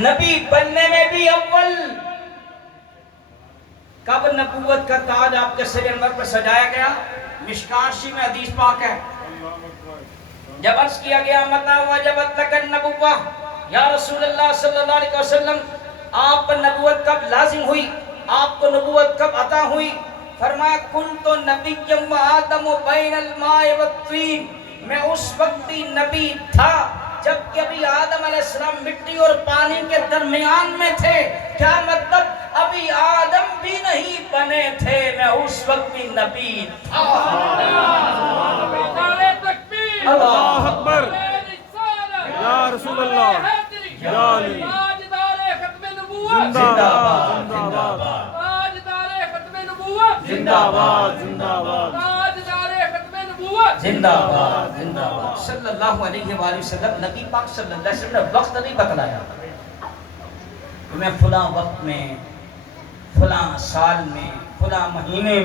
نبی بننے میں بھی اول. کب نبوت کا تاج آپ کے سر انور پر سجایا گیا؟ مشکات شریف میں حدیث پاک ہے. جب عرض کیا گیا متی وجبت لک النبوہ، یا رسول اللہ صلی اللہ علیہ وسلم آپ پر نبوت کب لازم ہوئی، آپ کو نبوت کب عطا ہوئی؟ فرمایا کنت نبیا وآدم بین الماء والطین، میں اس وقت بھی نبی تھا جب کہ ابھی آدم علیہ السلام مٹی اور پانی کے درمیان میں تھے. کیا مطلب؟ ابھی آدم بھی نہیں بنے تھے، میں اس وقت بھی نبی تھا. اللہ اکبر یا رسول اللہ یا علی زندہ باد زندہ باد زندہ باد زندہ باد زندہ باد زندہ باد. صلی اللہ علیہ وآلہ وسلم نبی پاک صلی اللہ علیہ وسلم نے وقت نہیں بتلایا کہ میں فلاں وقت میں، فلاں سال میں، فلاں مہینے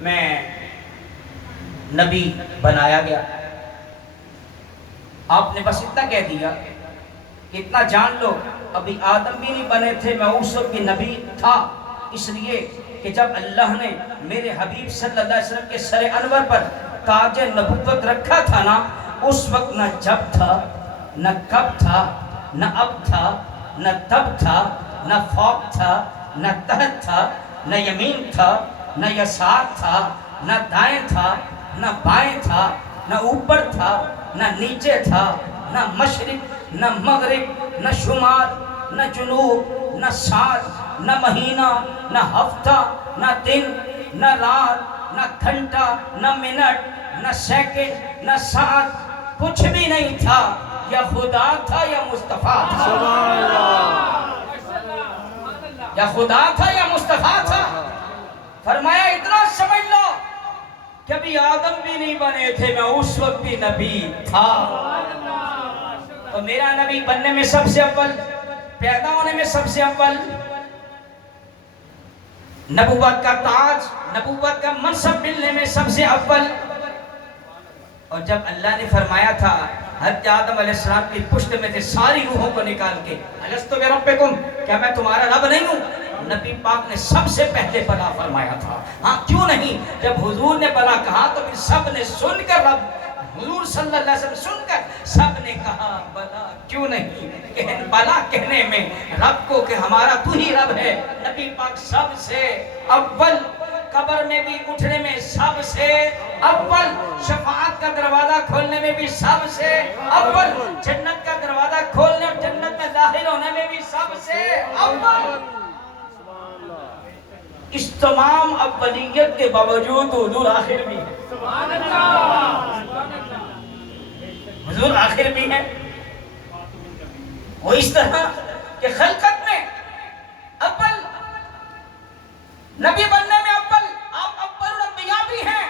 میں نبی بنایا گیا. آپ نے بس اتنا کہہ دیا، اتنا جان لو ابھی آدم بھی نہیں بنے تھے، میں اس وقت بھی نبی تھا. اس لیے کہ جب اللہ نے میرے حبیب صلی اللہ علیہ وسلم کے سر انور پر تاج نبوت رکھا تھا نا، اس وقت نہ جب تھا، نہ کب تھا، نہ اب تھا، نہ تب تھا، نہ فوق تھا، نہ تحت تھا، نہ یمین تھا، نہ یسار تھا، نہ دائیں تھا، نہ بائیں تھا، نہ اوپر تھا، نہ نیچے تھا، نہ مشرق، نہ مغرب، نہ شمال، نہ جنوب، نہ سال، نہ مہینہ، نہ ہفتہ، نہ دن، نہ رات، نہ گھنٹہ، نہ منٹ، نہ سیکنڈ، نہ ساتھ، کچھ بھی نہیں تھا. یا خدا تھا یا مصطفیٰ تھا. سبحان اللہ یا خدا تھا یا مصطفیٰ تھا. فرمایا اتنا سمجھ لو کہ ابھی آدم بھی نہیں بنے تھے، میں اس وقت بھی نبی تھا. تو میرا نبی بننے میں سب سے اول، پیدا ہونے میں سب سے اول، نبوت کا تاج، نبوت کا منصب ملنے میں سب سے اول. اور جب اللہ نے فرمایا تھا حضرت آدم علیہ السلام کی پشت میں تھے ساری روحوں کو نکال کے، الستو بربکم، کیا میں تمہارا رب نہیں ہوں؟ نبی پاک نے سب سے پہلے بلا فرمایا تھا. ہاں کیوں نہیں؟ جب حضور نے بلا کہا تو پھر سب نے سن کر، رب حضور صلی اللہ علیہ وسلم سن کر سب نے کہا بلا کیوں نہیں. بلا کہنے میں رب کو کہ ہمارا تو ہی رب ہے. نبی پاک سب سے اول، قبر میں بھی اٹھنے میں سب سے اول، شفاعت کا دروازہ کھولنے میں بھی سب سے اول، جنت کا دروازہ کھولنے اور جنت میں داخل ہونے میں بھی سب سے اول. اس تمام اولیت کے باوجود حضور آخر بھی ہے. حضور آخر بھی ہے. وہ اس طرح کہ خلقت میں اول، نبی بننے میں اول، آپ اول الانبیاء بھی ہیں،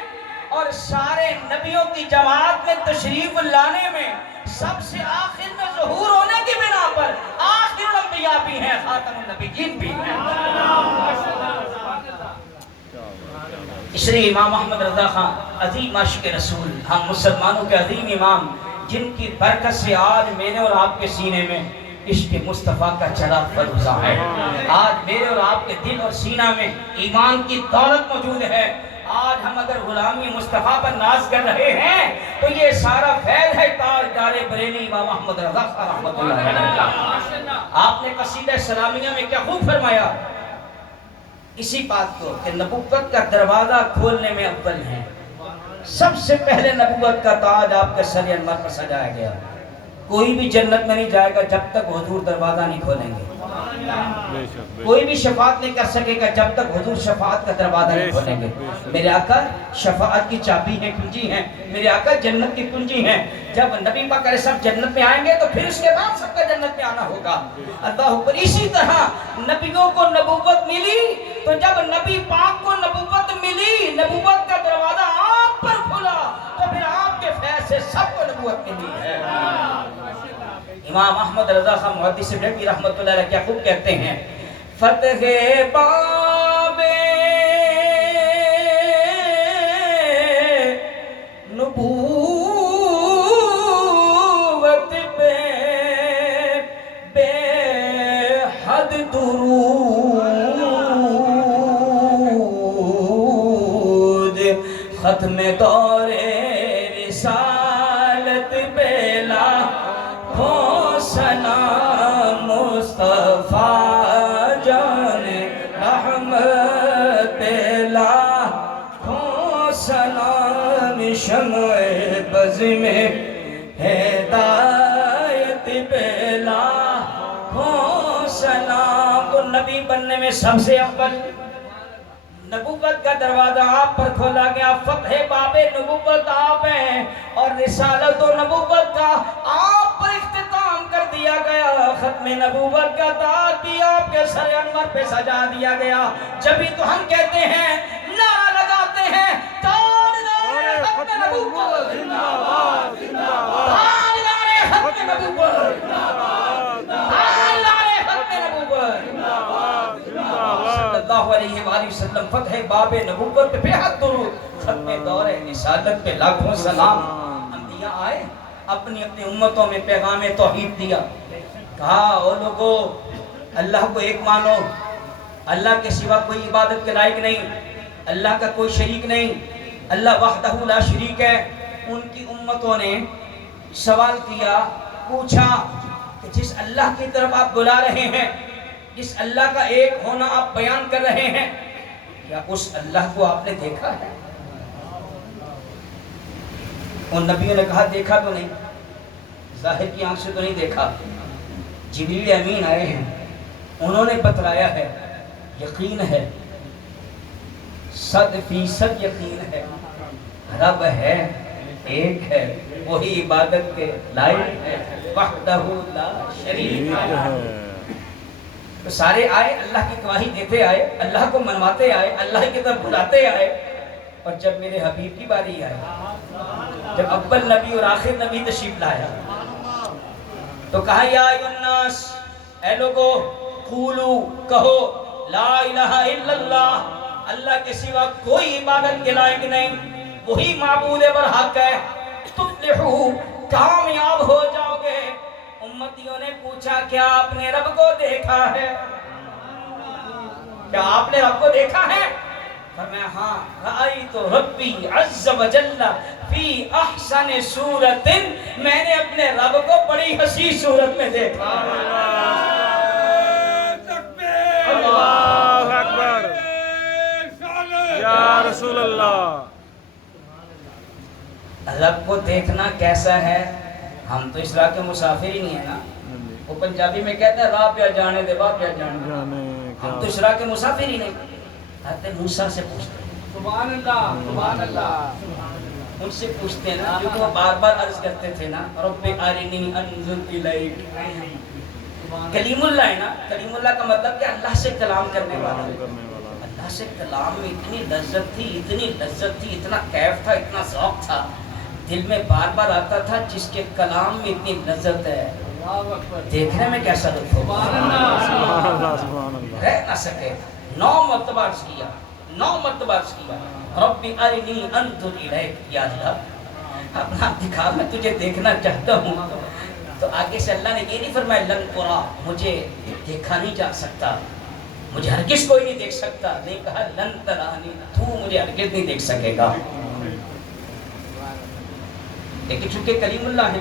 اور سارے نبیوں کی جماعت میں تشریف لانے میں سب سے آخر میں ظہور ہونے کی بنا پر آخر الانبیاء بھی ہیں، خاتم النبیین بھی ہیں. اس لیے امام احمد رضا خان عظیم عاشق رسول، ہم مسلمانوں کے عظیم امام، جن کی برکت سے آج میرے اور آپ کے سینے میں عشق مصطفیٰ کا چراغ فروزاں ہے. آج میرے اور آپ کے دل اور سینہ میں ایمان کی دولت موجود ہے. آج ہم اگر غلامی مصطفیٰ پر ناز کر رہے ہیں تو یہ سارا فیض ہے تاجدار بریلی امام احمد رضا خان رحمۃ اللہ علیہ. آپ نے قصیدہ سلامیہ میں کیا خوب فرمایا اسی بات کو کہ نبوت کا دروازہ کھولنے میں اول ہیں. سب سے پہلے نبوت کا تاج آپ کے سر انور پر سجایا گیا. کوئی بھی جنت میں نہیں جائے گا جب تک حضور دروازہ نہیں کھولیں گے. کوئی بھی شفاعت نہیں کر سکے گا جب تک حضور شفاعت کا دروازہ نہیں کھولیں گے. میرے آقا شفاعت کی چابی ہیں، کنجی ہیں. میرے آقا جنت کی کنجی ہیں. جب نبی پاک علیہ السلام جنت میں آئیں گے تو پھر اس کے بعد سب کا جنت میں آنا ہوگا. اللہ اکبر. اسی طرح نبیوں کو نبوت ملی تو جب نبی پاک کو نبوت ملی، نبوت کا دروازہ آپ پر کھلا تو پھر آپ کے فیض سے سب کو نبوت ملی ہے. امام احمد رضا خان محدث بریلوی رحمۃ اللہ علیہ کیا خوب کہتے ہیں، فتح باب نبوت پہ بے درود ختم دور رسالت پہ لاکھوں سلام مصطفیٰ جان رحمت پہ لاکھوں سلام شمع بز میں ہدایت پہ لاکھوں سلام۔ تو نبی بننے میں سب سے اول نبوت کا دروازہ آپ پر کھولا گیا، فتح باب نبوت آپ ہیں، اور رسالت و نبوت کا آپ پر اختتام کر دیا گیا، ختم نبوت کا تاج بھی آپ کے سر انور پہ سجا دیا گیا۔ جبھی تو ہم کہتے ہیں، نعرہ لگاتے ہیں، تاجدار ختم نبوت، تاجدار ختم نبوت، تاجدار ختم نبوت صلی اللہ علیہ وآلہ وسلم۔ فتح باب نبوت پہ بہت درود، ختم دور رسالت پہ لاکھوں سلام۔ انبیاء آئے، اپنی اپنی امتوں میں پیغام توحید دیا، کہا او لوگو اللہ کو ایک مانو، اللہ کے سوا کوئی عبادت کے لائق نہیں، اللہ کا کوئی شریک نہیں، اللہ وحدہ لا شریک ہے۔ ان کی امتوں نے سوال کیا، پوچھا کہ جس اللہ کی طرف آپ بلا رہے ہیں، جس اللہ کا ایک ہونا آپ بیان کر رہے ہیں، کیا اس اللہ کو آپ نے دیکھا ہے؟ ان نبیوں نے کہا دیکھا تو نہیں، ظاہر کی آنکھ سے تو نہیں دیکھا، جبریل امین آئے ہیں، انہوں نے بتلایا ہے، یقین ہے، 100% یقین ہے، رب ہے، ایک ہے، وہی عبادت کے لائق ہے، وحدہ لا شریک ہے۔ تو سارے آئے، اللہ کی گواہی دیتے آئے، اللہ کو منواتے آئے، اللہ کی طرف بلاتے آئے، اور جب میرے حبیب کی باری آئی، جب اول نبی اور آخر نبی تشریف لایا، تو کہا یا ایھا الناس، اے لوگو، قولو کہو، لا الہ الا اللہ، اللہ کے سوا کوئی عبادت کے لائق نہیں، وہی معبود برحق ہے، تفلحو، کامیاب ہو جاؤ گے۔ امتیوں نے پوچھا کیا آپ نے رب کو دیکھا ہے؟ کیا آپ نے رب کو دیکھا ہے؟ فرمایا ہاں، رأیت ربی عز وجل فی احسن صورت، میں نے اپنے رب کو بڑی حسین صورت میں دیکھا۔ اللہ اکبر، یا رسول اللہ۔ رب کو دیکھنا کیسا ہے؟ ہم تو اس راہ کے مسافر ہی نہیں ہیں نا، وہ پنجابی میں کہتے ہیں راہ پہ جانے دے باپ پہ جانے دے، ہم تو اس راہ کے مسافر ہی نہیں۔ حضرت موسیٰ سے پوچھتے ہیں، سبحان اللہ، سبحان اللہ، ان سے پوچھتے ہیں نا، کیونکہ وہ بار بار عرض کرتے تھے نا، رب ارنی انظر الیک۔ کلیم اللہ ہے نا، کلیم اللہ کا مطلب کہ اللہ سے کلام کرنے والا۔ اللہ سے کلام میں اتنی لذت تھی، اتنی لذت تھی، اتنا کیف تھا، اتنا ذوق تھا، دل میں بار بار آتا تھا جس کے کلام میں اتنی لذت ہے، دیکھنے میں کیسا لطف ہوگا۔ رہ نہ سکے، 9 مرتبہ عرض کیا، 9 مرتبہ عرض کیا، رب ارنی انظر الیک، یا اللہ اپنا دکھا، میں تجھے دیکھنا چاہتا ہوں۔ تو آگے سے اللہ نے یہ نہیں فرمایا لن ترا، مجھے دیکھا نہیں جا سکتا، مجھے ہرگز کوئی نہیں دیکھ سکتا، نہیں کہا لن ترانی، تو مجھے ہرگز نہیں دیکھ سکے گا۔ لیکن چونکہ کلیم اللہ ہے،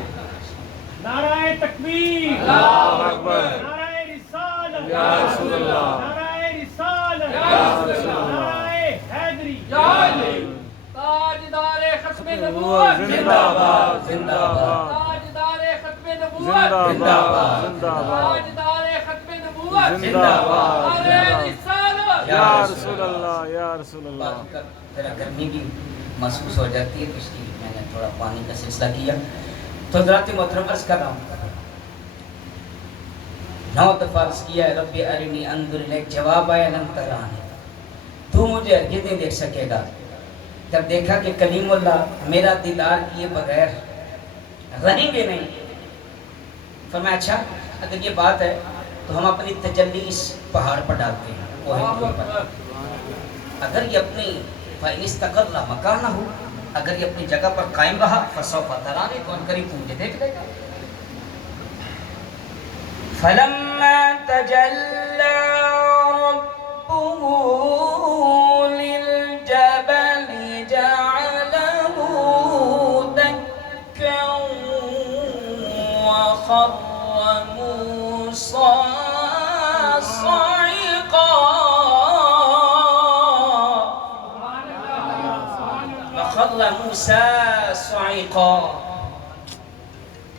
نعرہ تکبیر، اللہ اکبر، نعرہ رسالت، یا رسول اللہ، نعرہ رسالت، یا رسول اللہ، نعرہ حیدری، یا علی، تاجدار ختم نبوت، زندہ باد، زندہ باد، تاجدار ختم نبوت، زندہ باد، زندہ باد، تاجدار ختم نبوت، زندہ باد، نعرہ رسالت، یا رسول اللہ، یا رسول اللہ۔ ذرا گرمی بھی محسوس ہو جاتی ہے، اس لیے میں نے تھوڑا پانی کا سلسلہ کیا۔ تو حضرات محترم عرض کر رہا ہوں، 9 دفعہ عرض کیا ہے رب ارنی انظر الیک، جواب آیا لن ترانی، تو مجھے ہرگز نہیں دیکھ سکے گا۔ جب دیکھا کہ کلیم اللہ میرا دیدار کیے بغیر رہیں گے نہیں، فرمایا اچھا اگر یہ بات ہے تو ہم اپنی تجلی اس پہاڑ پر ڈالتے ہیں، اگر یہ اپنی فَإِنِ اسْتَقَرَّ مَكَانَهُ، اگر یہ اپنی جگہ پر قائم رہا فَسَوْفَ تَرَانِي، تو ان قریب مجھے دیکھ لے گا۔ فَلَمَّا تَجَلَّى ربه للجبل جعله دكا وخر موسى صعقا وخر موسى صعقا.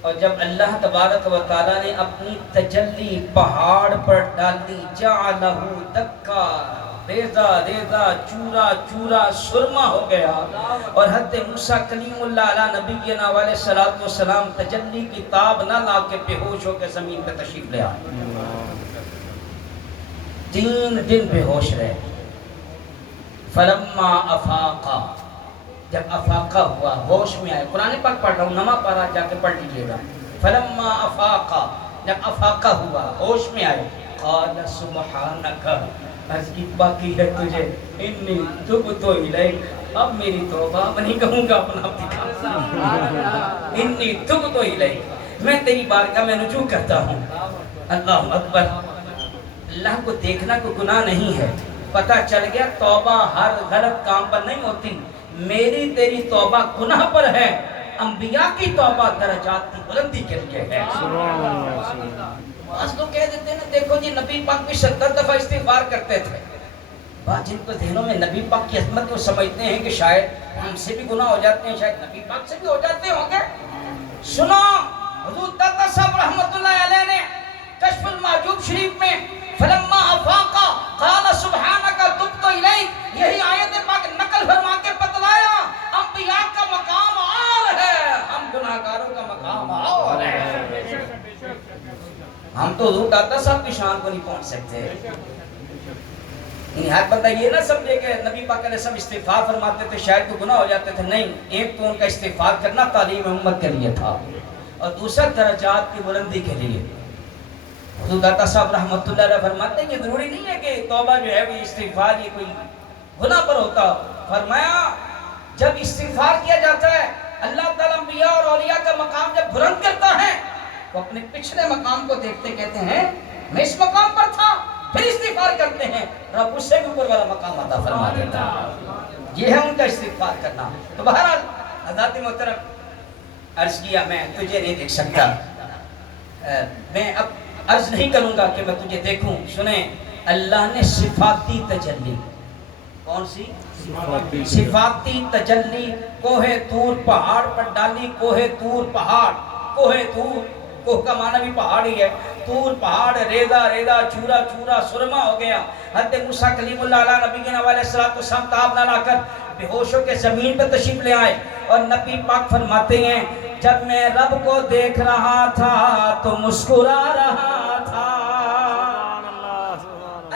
اور جب اللہ تبارک و تعالیٰ نے اپنی تجلی پہاڑ پر ڈالی، جعلہ دکا، ریزہ ریزہ، چورا چورا سرما ہو گیا، اور حضرت موسیٰ کلیم اللہ علیہ نبینا علیہ السلام تجلی کی تاب نہ لا کے بے ہوش ہو کے زمین پہ تشریف لے آئے. 3 دن بے ہوش رہے. فلما افاقا، جب افاقہ ہوا، ہوش میں آئے. قرآن پاک پڑھ رہا ہوں، نما پارا جا کے پڑھ لیجئے گا. فلما افاقا، جب افاقہ ہوا، ہوش میں آئے. قال سبحانک، عرض کی باقی ہے تجھے، انی تبت الیک، اب میری توبہ، میں نہیں کہوں گا اپنا آپ دکھا. انی تبت الیک، میں تیری بارگاہ میں رجوع کرتا ہوں. اللہ اکبر. اللہ کو دیکھنا کوئی گناہ نہیں ہے. پتہ چل گیا توبہ ہر غلط کام پر نہیں ہوتی، میری تیری توبہ گناہ پر ہے. انبیاء کی توبہ درجات کی بلندی کے لیے ہے. بعض لوگ کہہ دیتے ہیں دیکھو جی نبی پاک بھی 70 دفعہ استغفار کرتے تھے. بعض جن کو ذہنوں میں نبی پاک کی عظمت کو سمجھتے ہیں کہ شاید ہم سے بھی گناہ ہو جاتے ہیں، شاید نبی پاک سے بھی ہو جاتے ہوں گے. سنو، حضور داتا صاحب رحمت اللہ علیہ نے کشف المحجوب شریف میں فلما افاقا قال سبحانک تبت الیک، یہی آیت پاک نقل فرما کے بتلایا انبیاء کا مقام اور ہے، ہم گناہگاروں کا مقام اور ہے. ہم تو حضور داتا صاحب کی شان کو نہیں پہنچ سکتے. ہر بندہ یہ نہ سمجھے کہ نبی پاک علیہ السلام استغفار فرماتے تھے شاید تو گناہ ہو جاتے تھے. نہیں، ایک تو ان کا استغفار کرنا تعلیم امت کے لیے تھا، اور دوسرا درجات کی بلندی کے لیے. حضور داتا صاحب رحمت اللہ علیہ فرماتے ہیں کہ ضروری نہیں ہے کہ توبہ جو ہے وہ استغفار یہ کوئی گناہ پر ہوتا. فرمایا جب استغفار کیا جاتا ہے اللہ تعالیٰ انبیاء اور اولیاء کا مقام جب بلند کرتا ہے تو اپنے پچھلے مقام کو دیکھتے کہتے ہیں میں اس مقام پر تھا، پھر استغفار کرتے ہیں، رب اس سے بھی اوپر والا مقام عطا فرما دیتا ہے. یہ ہے ان کا استغفار کرنا. تو بہرحال حضرات محترم عرض کیا میں تجھے نہیں دیکھ سکتا، میں اب عرض نہیں کروں گا کہ میں تجھے دیکھوں. سنیں، اللہ نے صفاتی تجلی، کون سی صفاتی تجلی کوہ طور پہاڑ پر ڈالی. کوہ طور پہاڑ، کوہ طور، کوہ کا معنی بھی پہاڑ ہی ہے، طور پہاڑ، ریزہ ریزہ، چورا چورا سرما ہو گیا. حضرت موسیٰ کلیم اللہ علیہ نبینا علیہ السلام تاب نہ لا کر بے ہوش ہو کے زمین پر تشریف لے آئے. اور نبی پاک فرماتے ہیں جب میں رب کو دیکھ رہا تھا تو مسکرا رہا تھا.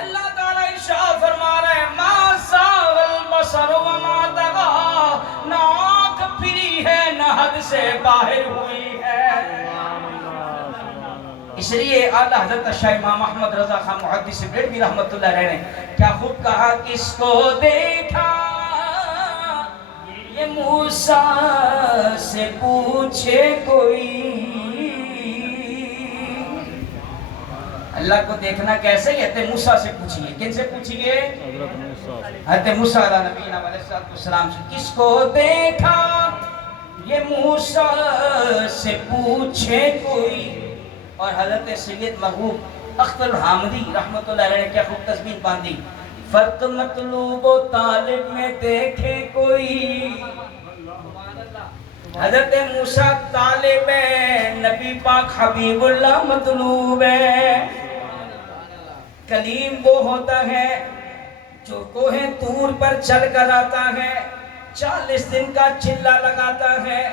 اللہ تعالیٰ ارشاد فرما رہے ہیں ما زاغ البصر وما طغى، نہ آنکھ پھری ہے نہ حد سے باہر ہوئی ہے. اس لیے اعلیٰ حضرت شاہ امام احمد رضا خان محدث بریلوی رحمت اللہ علیہ نے کیا خوب کہا، کس کو دیکھا یہ موسیٰ سے پوچھے کوئی. اللہ کو دیکھنا کیسے ہی حضرت موسیٰ سے پوچھئے. کن سے پوچھئے؟ حضرت موسیٰ علیہ نبینا علیہ السلام سے. کس کو دیکھا یہ موسیٰ سے پوچھے کوئی. اور حضرت سید محبوب اختر حامدی رحمت اللہ علیہ نے کیا خوب تسبیح باندھی، فرق مطلوب و طالب میں دیکھے کوئی. حضرت موسیٰ طالب ہے، نبی پاک حبیب اللہ مطلوب ہے. کلیم وہ ہوتا ہے جو کوہ طور پر چل کر آتا ہے، 40 دن کا چلہ لگاتا ہے،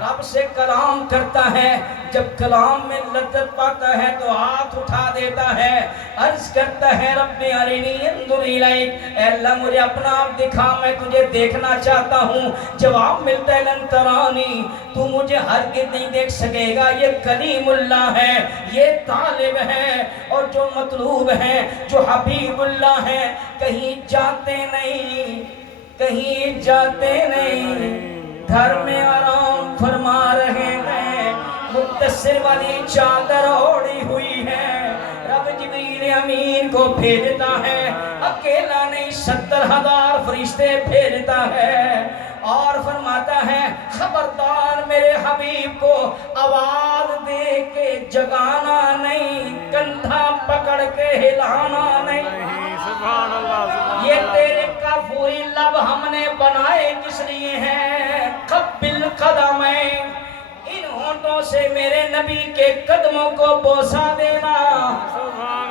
رب سے کلام کرتا ہے. جب کلام میں لذت پاتا ہے تو ہاتھ اٹھا دیتا ہے، عرض کرتا ہے رب ارنی انظر الیک، اے اللہ مجھے اپنا آپ دکھا، میں تجھے دیکھنا چاہتا ہوں. جواب ملتا ہے لن ترانی، تو مجھے ہرگز نہیں دیکھ سکے گا. یہ کلیم اللہ ہے، یہ طالب ہے، اور جو مطلوب ہے، جو حبیب اللہ ہے، کہیں جاتے نہیں، کہیں جاتے نہیں، گھر میں آرام فرما رہے ہیں، مختصر والی چادر اوڑی ہوئی ہے. رب جبریل جبریل امین کو بھیجتا ہے، اکیلا نہیں 70,000 فرشتے بھیجتا ہے، اور فرماتا ہے خبردار میرے حبیب کو آواز دے کے جگانا نہیں، کندھا پکڑ کے ہلانا نہیں۔ سبحان اللہ، یہ تیرے کافوری لب ہم نے بنائے کس لیے ہیں؟ قبل قدمین، ان ہونٹوں سے میرے نبی کے قدموں کو بوسا دینا،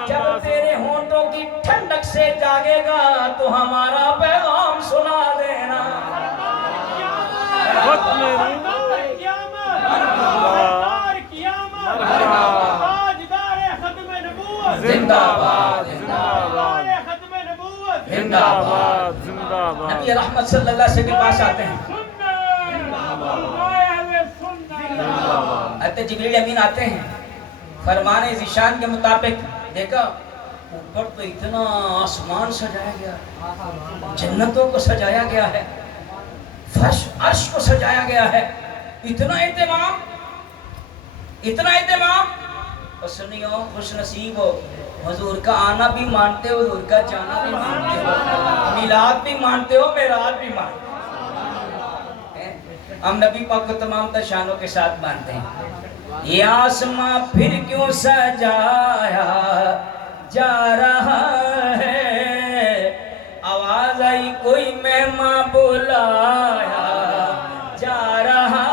جب تیرے ہونٹوں کی ٹھنڈک سے جاگے گا تو ہمارا پیغام سنا دینا۔ زندہ باد، زندہ باد، زندہ باد۔ نبی رحمت صلی اللہ علیہ وسلم کے پاس آتے ہیں، حضرت جبریل امین آتے ہیں، فرمان ذیشان کے مطابق دیکھا اوپر تو اتنا آسمان سجایا گیا، جنتوں کو سجایا گیا ہے، فرش عرش کو سجایا گیا ہے، اتنا اہتمام، اتنا اہتمام۔ اور سنیو، خوش نصیب ہو، حضور کا آنا بھی مانتے ہو، حضور کا جانا بھی مانتے ہو، میلاد بھی مانتے ہو، معراج بھی مانتے ہو۔ ہم نبی پاک کو تمام تر شانوں کے ساتھ مانتے ہیں۔ یہ آسمان پھر کیوں سجایا جا رہا ہے، آواز آئی کوئی مہمان بلایا جا رہا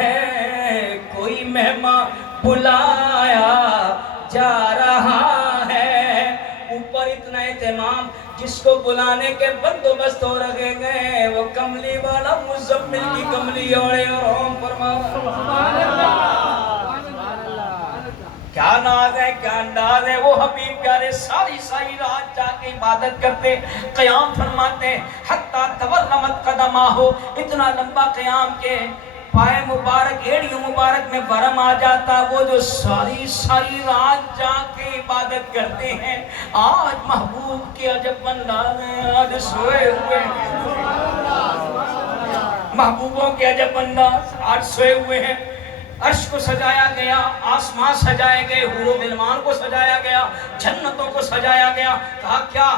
ہے، کوئی مہمان بلایا جا رہا ہے۔ اوپر اتنا اہتمام، جس کو بلانے کے بندوبست ہو رکھے گئے، وہ کملی والا مزمل کی کملی اوڑے اور روم فرما کیا ناز ہے، کیا انداز ہے۔ وہ حبیب پیارے ساری رات جا کے عبادت کرتے، قیام فرماتے، حتیٰ تورمت قدمہ ہو، اتنا لمبا قیام کے پائے مبارک، ایڑیوں مبارک میں ورم آ جاتا۔ وہ جو ساری رات جا کے عبادت کرتے ہیں، آج محبوب کے عجب انداز ہیں، آج سوئے ہوئے ہیں، محبوبوں کے عجب انداز آج سوئے ہوئے ہیں۔ عرش کو سجایا گیا، آسمان سجائے گئے، حور و غلمان کو سجایا گیا، جنتوں کو سجایا گیا۔ کہا کیا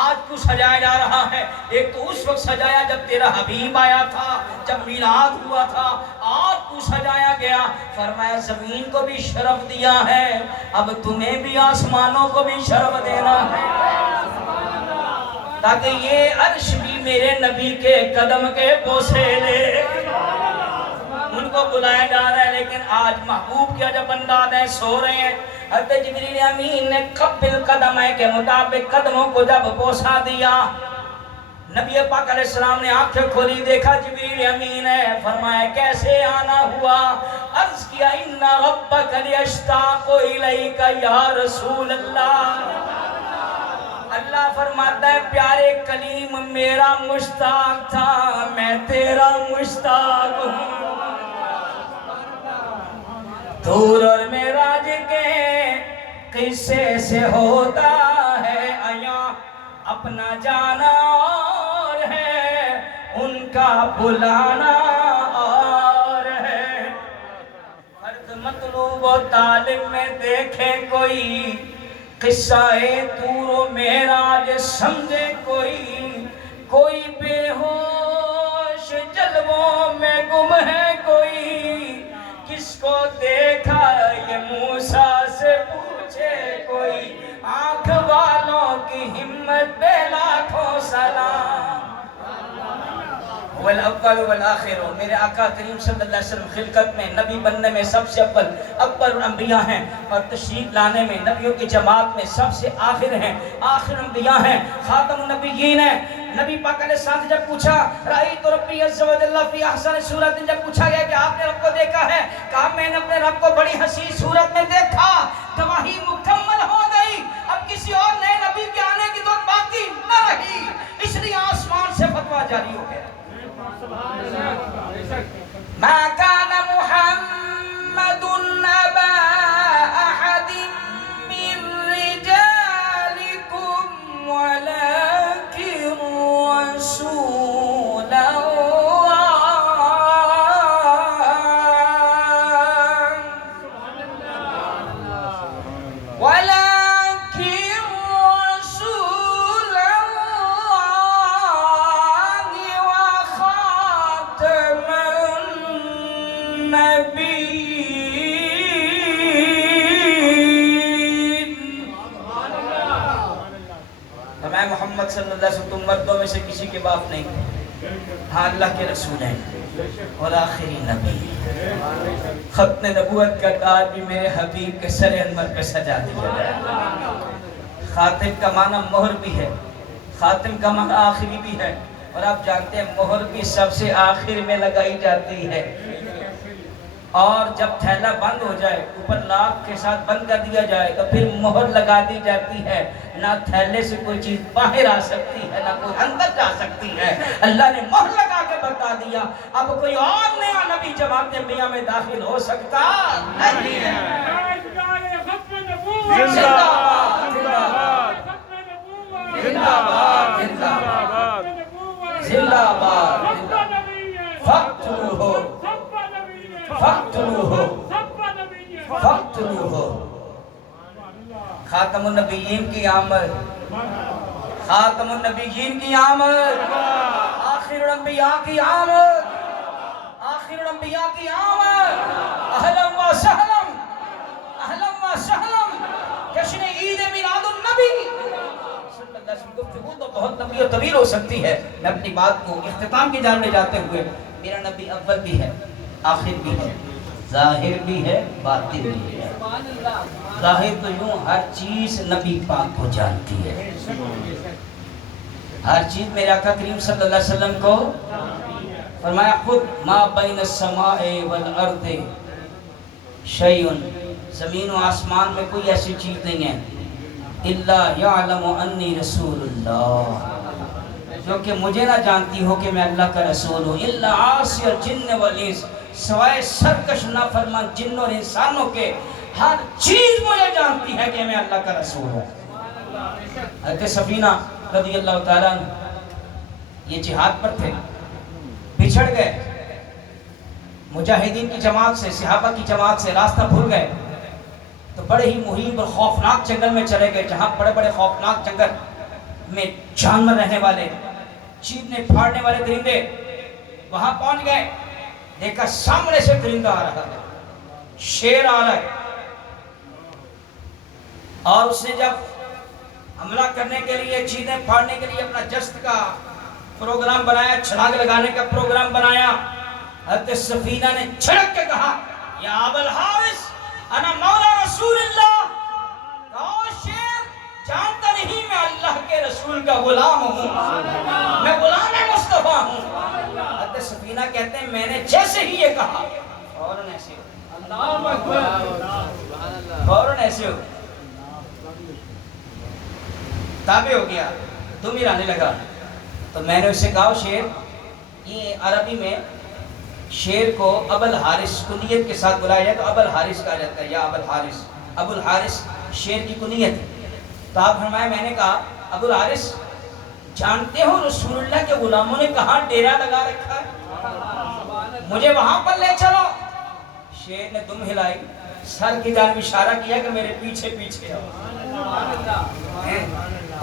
آج کو سجایا جا رہا ہے؟ ایک تو اس وقت سجایا جب تیرا حبیب آیا تھا، جب میلاد ہوا تھا، آج کو سجایا گیا۔ فرمایا زمین کو بھی شرف دیا ہے، اب تمہیں بھی آسمانوں کو بھی شرف دینا ہے، تاکہ یہ عرش بھی میرے نبی کے قدم کے بوسے لے۔ ان کو بلایا جا رہا ہے، لیکن آج محبوب کے عجب انداز ہیں، سو رہے ہیں۔ حضرت جبریل امین نے قبل قدمہ کے مطابق قدموں کو جب بوسا دیا، نبی پاک علیہ السلام نے آنکھیں کھولی، دیکھا جبریل امین ہے۔ فرمایا کیسے آنا ہوا؟ عرض کیا ان ربک لیشتاق الیک یا رسول اللہ۔ اللہ فرماتا ہے پیارے کلیم میرا مشتاق تھا، میں تیرا مشتاق ہوں۔ دور اور معراج کے قصے سے ہوتا ہے عیاں، اپنا جانا اور ہے ان کا بلانا اور ہے۔ فرد مطلوب و طالب میں دیکھے کوئی، قصہ دور و معراج سمجھے کوئی بے ہوش جلووں میں گم ہے کوئی، کس کو دیکھا یہ موسیٰ سے پوچھے کوئی، آنکھ والوں کی ہمت پہ لاکھوں سلام۔ والاول والآخر، میرے آقا کریم صلی اللہ علیہ وسلم خلقت میں، نبی بننے میں سب سے اول اکبر الانبیاء ہیں، اور تشریف لانے میں نبیوں کی جماعت میں سب سے آخر ہیں، آخر انبیاء ہیں، خاتم النبیین ہیں۔ نبی پاک علیہ السلام سے جب پوچھا رأیت ربی عز و جل فی احسن صورت، جب پوچھا گیا کہ آپ نے رب کو دیکھا ہے، کہا میں نے اپنے رب کو بڑی حسین صورت میں دیکھا۔ گواہی مکمل ہو گئی، اب کسی اور نئے نبی کے آنے کی تو باقی نہ رہی، اس لیے آسمان سے فتویٰ جاری ہو گیا۔ ما كان محمد أبا أحد من رجالكم ولكن رسول الله میں محمد صلی اللہ علیہ وسلم تم مردوں میں سے کسی کے باپ نہیں، ہاں اللہ کے رسول ہیں اور آخری نبی۔ ختم نبوت کا تاج بھی میرے حبیب کے سر انور پہ سجا دیا گیا۔ خاتم کا معنی مہر بھی ہے، خاتم کا معنی آخری بھی ہے، اور آپ جانتے ہیں مہر بھی سب سے آخر میں لگائی جاتی ہے، اور جب تھیلا بند ہو جائے اوپر لاک کے ساتھ بند کر دیا جائے تو پھر مہر لگا دی جاتی ہے، نہ تھیلے سے کوئی چیز باہر آ سکتی ہے نہ کوئی اندر جا سکتی ہے۔ اللہ نے مہر لگا کے بتا دیا اب کوئی اور نیا نبی جماعت انبیاء میں داخل ہو سکتا نہیں ہے۔ زندہ باد زندہ باد زندہ باد زندہ باد زندہ باد فقتلوہ فقتلوہ فقتلوہ۔ خاتم النبیین کی آمد، خاتم النبیین کی آمد، آخر الانبیاء کی آمد، آخر الانبیاء کی آمد۔ اہلا و سہلا اہلا و سہلا، جشن عید میلاد النبی صلی اللہ علیہ وسلم۔ گفتگو تو بہت لمبی اور طویل ہو سکتی ہے، میں اپنی بات کو اختتام کی جانب لے جاتے ہوئے، میرا نبی اول بھی ہے، آخر بھی ہے، ظاہر بھی ہے، باطن بھی ہے۔ ظاہر تو یوں ہر چیز نبی پاک کو جانتی ہے، ہر چیز میرے آقا کریم صلی اللہ علیہ وسلم کو فرمایا خود ما بین السماء والارض شیء، زمین و آسمان میں کوئی ایسی چیز نہیں ہے الا یعلم انی رسول اللہ، جو کہ مجھے نہ جانتی ہو کہ میں اللہ کا رسول ہوں، الا عاصی الجن والانس، سوائے سرکش نافرمان جن اور انسانوں کے ہر چیز مجھے جانتی ہے کہ میں اللہ کا رسول ہوں۔ حضرت سفینہ رضی اللہ تعالیٰ عنہ یہ جہاد پر تھے، بچھڑ گئے مجاہدین کی جماعت سے، صحابہ کی جماعت سے، راستہ بھول گئے تو بڑے ہی محیب اور خوفناک جنگل میں چلے گئے، جہاں بڑے بڑے خوفناک جنگل میں جانور رہنے والے، چیرنے پھاڑنے والے درندے، وہاں پہنچ گئے، دیکھا سامنے سے درندہ آ رہا ہے، شیر آ رہا ہے، اور اس نے جب حملہ کرنے کے لیے، چیرنے پھاڑنے کے لیے اپنا جست کا پروگرام بنایا، چھلانگ لگانے کا پروگرام بنایا، حضرت سفینہ نے چھڑک کے کہا یا ابا الحارث انا مولا رسول اللہ، کہو شیر جانتا نہیں میں اللہ کے رسول کا غلام ہوں، میں غلام مصطفیٰ ہوں۔ حضرت سفینہ کہتے ہیں میں نے جیسے ہی یہ کہا فوراً ایسے ہو، فوراً ایسے ہو، تابع ہو گیا، تم ہی رہنے لگا۔ تو میں نے اسے کہا شیر، یہ عربی میں شیر کو ابو الحارث کنیت کے ساتھ بلایا جائے تو ابو الحارث کہا جاتا ہے، یا ابو الحارث، ابو الحارث شیر کی کنیت ہے۔ تو آپ فرمایا میں نے کہا ابو الحارث جانتے ہو رسول اللہ کے غلاموں نے کہاں ڈیرا لگا رکھا ہے، مجھے وہاں پر لے چلو۔ شیر نے دم ہلائی، سر کی جانب اشارہ کیا کہ میرے پیچھے پیچھے آؤ،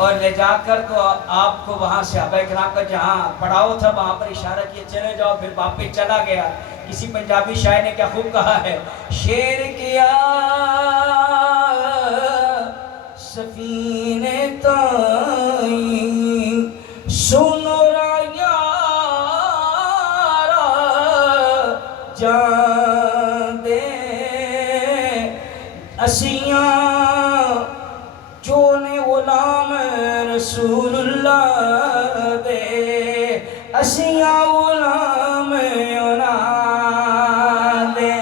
اور لے جا کر تو آپ کو وہاں صحابہ کرام کا جہاں پڑاؤ تھا وہاں پر اشارہ کیا چلے جاؤ، پھر واپس چلا گیا۔ کسی پنجابی شاعر نے کیا خوب کہا ہے، شیر کیا سفینے تائیں سنو را یارا جان دے اسیاں چونے غلام رسول اللہ دے، اسیاں غلام اونا دے۔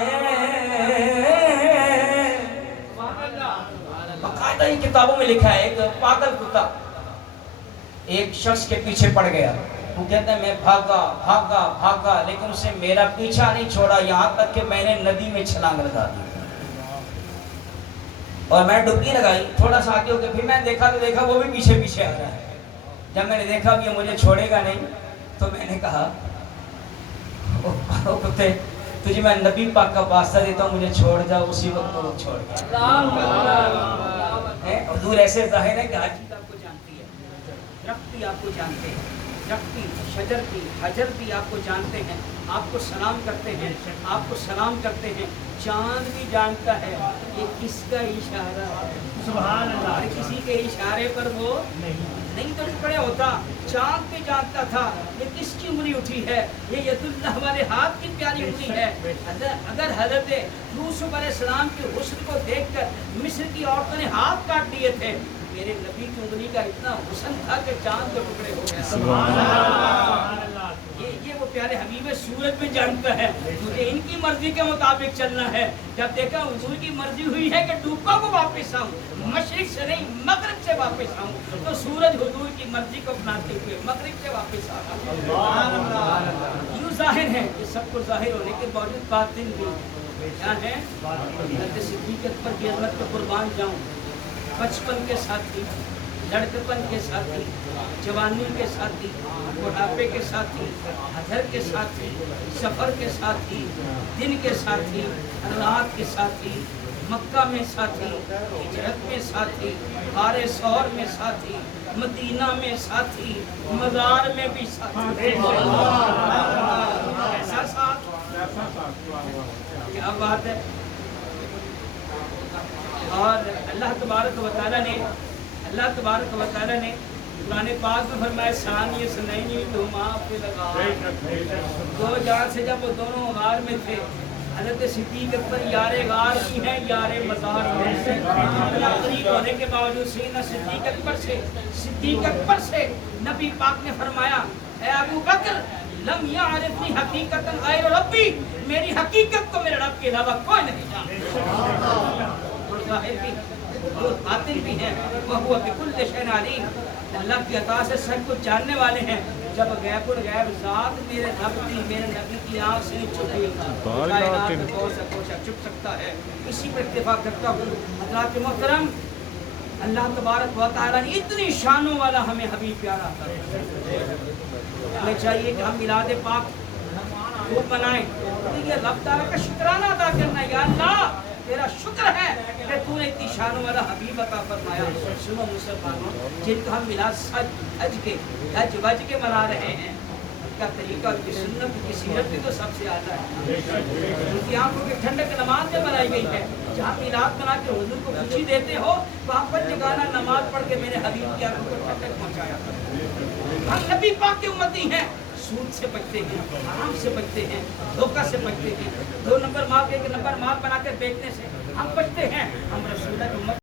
باقاعدہ ہی کتابوں میں لکھا ہے ایک پاگل کتا ایک شخص کے پیچھے پڑ گیا، وہ کہتا ہے میں بھاگا بھاگا بھاگا لیکن اسے میرا پیچھا نہیں چھوڑا، یہاں تک کہ میں نے ندی میں چھلانگ لگا دی اور میں ڈبکی لگائی، تھوڑا سا آگے ہو کے پھر میں دیکھا تو دیکھا وہ بھی پیچھے پیچھے آ رہا ہے۔ جب میں نے دیکھا کہ یہ مجھے چھوڑے گا نہیں تو میں نے کہا او کتے تجھے میں نبی پاک کا واسطہ دیتا ہوں، مجھے چھوڑ جاؤ۔ اسی وقت وہ چھوڑ گیا۔ حضور ایسے ظاہر ہے کہ ہر چیز آپ کو جانتی ہے، رب بھی آپ کو جانتے ہیں، درخت کی، شجر کی، حجر کی آپ کو جانتے ہیں، آپ کو سلام کرتے ہیں، آپ کو سلام کرتے ہیں۔ چاند بھی جانتا ہے یہ کس کا اشارہ ہے۔ سبحان اللہ۔ ہر کسی کے اشارے پر وہ نہیں تو نہیں کھڑے ہوتا۔ چاند بھی جانتا تھا یہ کس کی انگلی اٹھی ہے، یہ ید اللہ والے ہاتھ کی پیاری انگلی ہے۔ اگر حضرت یوسف علیہ السلام کے حسن کو دیکھ کر مصر کی عورتوں نے ہاتھ کاٹ دیے تھے، میرے نبی کی انگلی کا اتنا حسن تھا کہ چاند کے ٹکڑے ہو گئے۔ سبحان اللہ۔ یہ وہ پیارے حبیب سورج بھی جانتا ہے مجھے ان کی مرضی کے مطابق چلنا ہے۔ جب دیکھا حضور کی مرضی ہوئی ہے کہ ڈوبا کو واپس آؤں، مشرق سے نہیں مغرب سے واپس آؤں، تو سورج حضور کی مرضی کو اپناتے ہوئے مغرب سے واپس آ رہا۔ یوں ظاہر ہے کہ سب کو ظاہر ہونے کے باوجود باطن بھی کیا ہے۔ حضرت صدیق اکبر کی عظمت کو قربان جاؤں، بچپن کے ساتھی، لڑکپن کے ساتھی، جوانی کے ساتھی، بڑھاپے کے ساتھی، حضر کے ساتھی، سفر کے ساتھی، دن کے ساتھی، رات کے ساتھی، مکہ میں ساتھی، ہجرت میں ساتھی، غار ثور میں ساتھی، مدینہ میں ساتھی، مزار میں بھی ساتھی۔ ایسا ساتھ کیا بات ہے۔ اور اللہ تبارک و تعالیٰ نے قرآن پاک میں فرمایا ثانی اثنین ہما فی الغار، دو جان سے جب وہ دونوں غار میں تھے، حضرت صدیق اکبر یار غار کی ہیں، یار مزار ہیں۔ اتنا قریب ہونے کے باوجود سیدنا صدیق اکبر سے نبی پاک نے فرمایا اے ابو بکر لم یعرفنی حقیقتا غیر ربی، میری حقیقت کو میرے رب کے علاوہ کوئی نہیں جانتا۔ ظاہر بھی اور باطن بھی ہیں، وَهُوَ بِكُلِّ شَيْءٍ عَلِيمٌ، اللہ کی عطا سے سب کچھ جاننے والے ہیں۔ جب غیب الغیب ذات میرے رب کی، میرے نبی کی آنکھ سے نہیں چھپ رہی، کائنات میں کون سا کوشا چھپ سکتا ہے۔ اسی پر اتفاق کرتا ہوں حضرات محترم، اللہ تبارک و تعالیٰ نے اتنی شانوں والا ہمیں حبیب پیارا تھا۔ ہمیں چاہیے کہ ہم میلاد پاک خوب منائیں، یہ رب تعالیٰ کا شکرانہ ادا کرنا ہے۔ یا اللہ تیرا شکر ہے کہ تو نے اتنی شانوں والا حبیب عطا فرمایا۔ سنو مسلمانوں، جن کو ہم میلاد حج وج کے منا رہے ہیں، ان کا طریقہ، ان کی سنت، ان کی سیرت بھی تو سب سے اعلیٰ ہے۔ ان کی آنکھوں کی ٹھنڈک نماز میں بنائی گئی ہے۔ جہاں میلاد بنا کے حضور کو خوشی دیتے ہو، وہاں پر جگانا نماز پڑھ کے میرے حبیب کی آنکھوں کو ٹھنڈک پہنچایا کرو۔ ہم نبی پاک کے امتی ہیں، سود سے بچتے ہیں، حرام سے بچتے ہیں، دھوکہ سے بچتے ہیں، 2 نمبر مال 1 نمبر مال بنا کے بیچنے سے ہم بچتے ہیں۔ ہم رسول اللہ کی امت